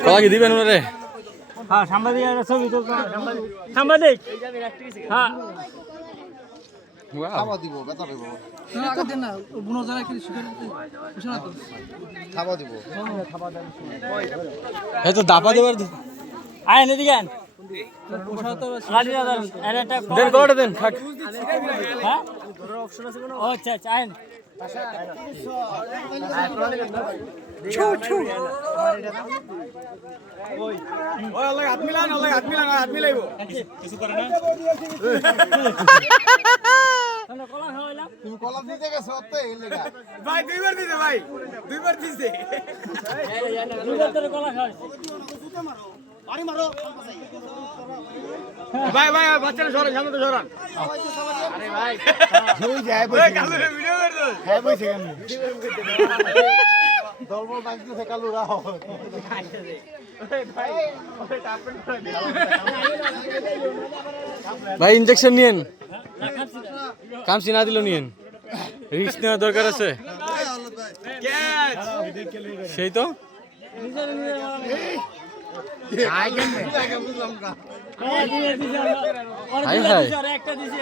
কলা কি দিবেন ওরে? হ্যাঁ সাংবাদিক ছবি তো সাংবাদিক হ্যাঁ খাওয়া দিব বেতা দেব খাওয়া দিব এই তো দাপা দেবার আয় এদিকে আন দেন কলাটা দেন খাক। হ্যাঁ ও আচ্ছা আচ্ছা আইন তুমি কলা দিতে গেছো তো এই লেগা ভাই দুইবার দিছে ভাই দুইবার দিছে কলা খাওয়াই ভাই ভাই বাচ্চারা সরান সামনে তো সরান আরে ভাই ওই যায় ওই কালুরে ভিডিও করছো হ্যাঁ বইছে কেন দলবল বাজতে কালু রাও ভাই ইনজেকশন নিয়েন, কামসি না দিলেও নিয়েন, রিস্ক নেওয়ার দরকার আছে। ক্যাচ সেই তো একটা দিয়েছে